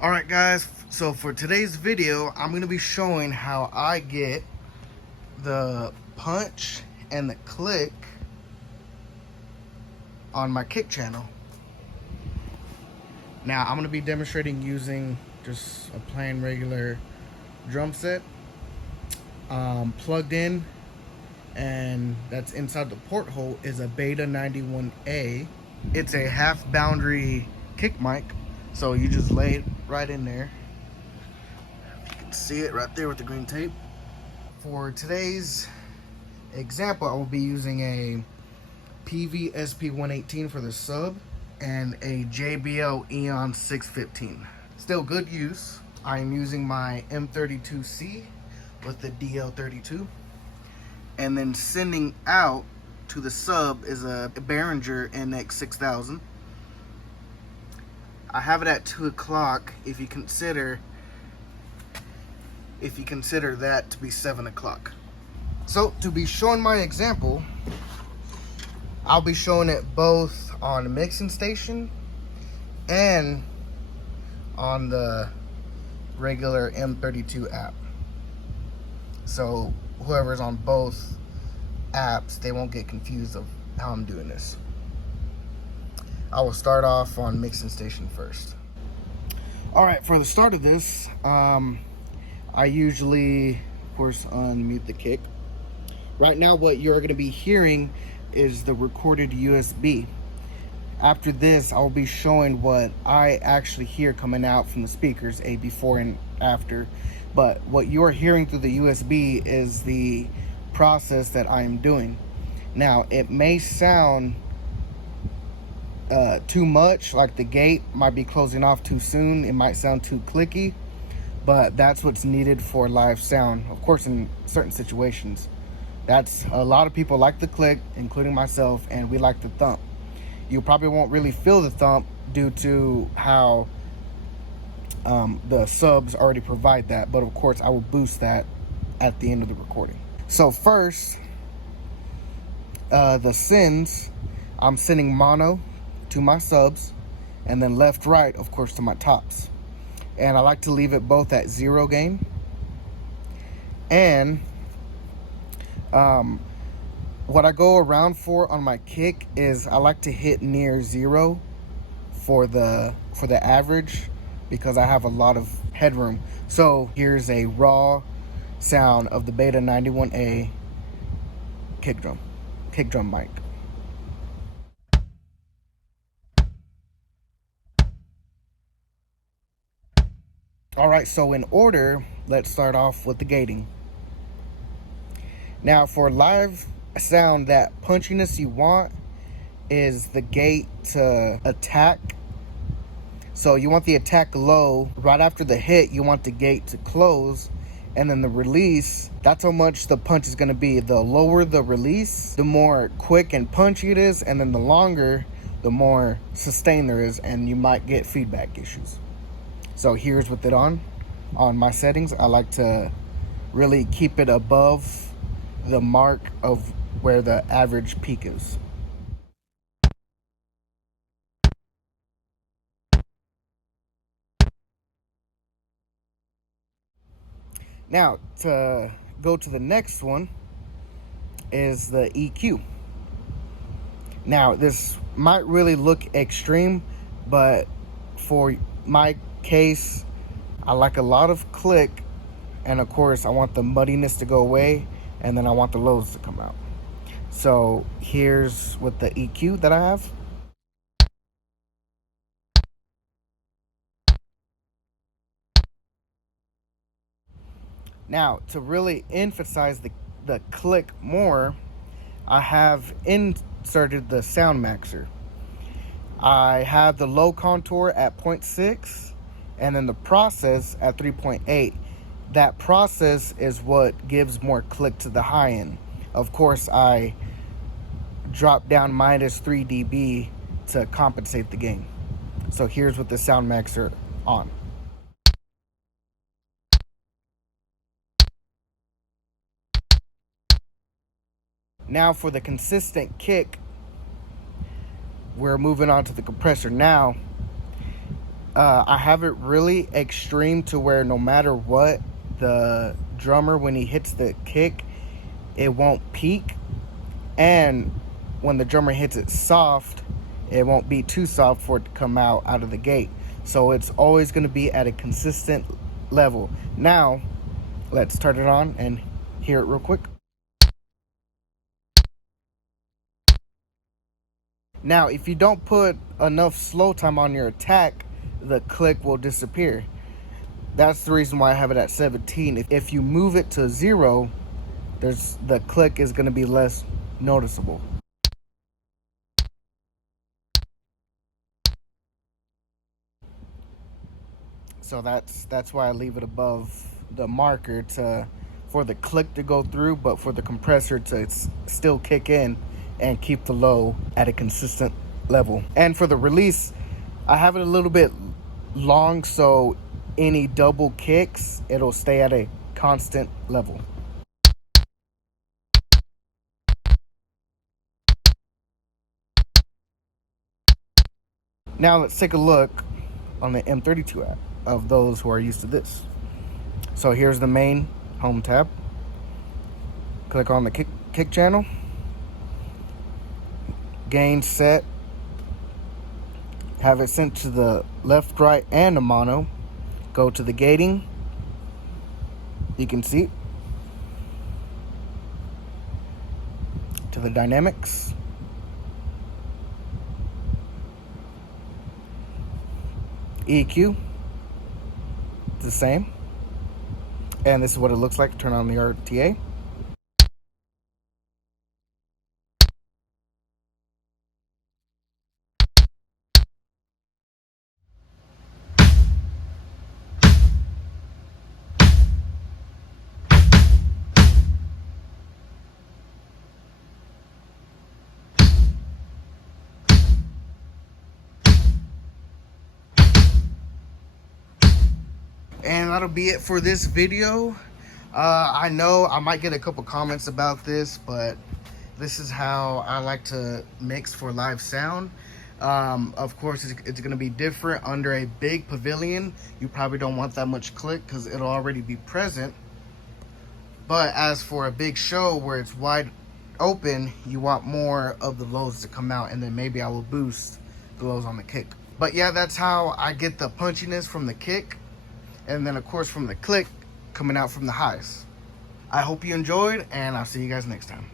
Alright guys, so for today's video, I'm going to be showing how I get the punch and the click on my kick channel. Now I'm going to be demonstrating using just a plain regular drum set plugged in, and that's inside the porthole is a Beta 91A. It's a half boundary kick mic, so you just lay it right in there. You can see it right there with the green tape. For today's example, I will be using a Peavey SP118 for the sub and a JBL Eon 615. Still good use. I am using my M32C with the DL32, and then sending out to the sub is a Behringer NX 6000. I have it at 2 o'clock if you consider that to be 7 o'clock. So to be showing my example, I'll be showing it both on the mixing station and on the regular M32 app. So whoever's on both apps, they won't get confused of how I'm doing this. I will start off on mixing station first. Alright, for the start of this, I usually, of course, unmute the kick. Right now what you're going to be hearing is the recorded USB. After this, I'll be showing what I actually hear coming out from the speakers, a before and after. But what you're hearing through the USB is the process that I'm doing. Now, it may sound too much, like the gate might be closing off too soon. It might sound too clicky, but that's what's needed for live sound. Of course, in certain situations, that's a lot of people like the click, including myself, and we like the thump. You probably won't really feel the thump due to how the subs already provide that, but of course I will boost that at the end of the recording. So first, the sends, I'm sending mono to my subs, and then left right, of course, to my tops. And I like to leave it both at 0 gain. And what I go around for on my kick is I like to hit near 0 for the average, because I have a lot of headroom. So here's a raw sound of the Beta 91A kick drum mic. Alright, so in order, let's start off with the gating. Now for live sound, that punchiness you want is the gate to attack. So you want the attack low. Right after the hit, you want the gate to close. And then the release, that's how much the punch is going to be. The lower the release, the more quick and punchy it is. And then the longer, the more sustain there is. And you might get feedback issues. So here's with it on my settings. I like to really keep it above the mark of where the average peak is. Now, to go to the next one is the EQ. Now, this might really look extreme, but for my case, I like a lot of click, and of course I want the muddiness to go away, and then I want the lows to come out. So here's with the EQ that I have. Now, to really emphasize the click more, I have inserted the sound maxer. I have the low contour at 0.6 and then the process at 3.8. That process is what gives more click to the high end. Of course, I drop down minus 3 dB to compensate the gain. So here's with the sound maxer on. Now for the consistent kick, we're moving on to the compressor. Now, I have it really extreme to where no matter what, the drummer, when he hits the kick, it won't peak. And when the drummer hits it soft, it won't be too soft for it to come out of the gate. So it's always going to be at a consistent level. Now, let's turn it on and hear it real quick. Now, if you don't put enough slow time on your attack, the click will disappear. That's the reason why I have it at 17. If you move it to 0, the click is going to be less noticeable. So that's why I leave it above the marker for the click to go through, but for the compressor to still kick in and keep the low at a consistent level. And for the release, I have it a little bit long, so any double kicks, it'll stay at a constant level. Now let's take a look on the M32 app of those who are used to this. So here's the main home tab. Click on the kick channel. Gain set. Have it sent to the left, right, and the mono. Go to the gating. You can see. To the dynamics. EQ. It's the same. And this is what it looks like. Turn on the RTA. And that'll be it for this video. I know I might get a couple comments about this, but this is how I like to mix for live sound. Of course, it's going to be different under a big pavilion. You probably don't want that much click because it'll already be present. But as for a big show where it's wide open, you want more of the lows to come out, and then maybe I will boost the lows on the kick. But yeah, that's how I get the punchiness from the kick, and then of course from the click coming out from the highs. I hope you enjoyed, and I'll see you guys next time.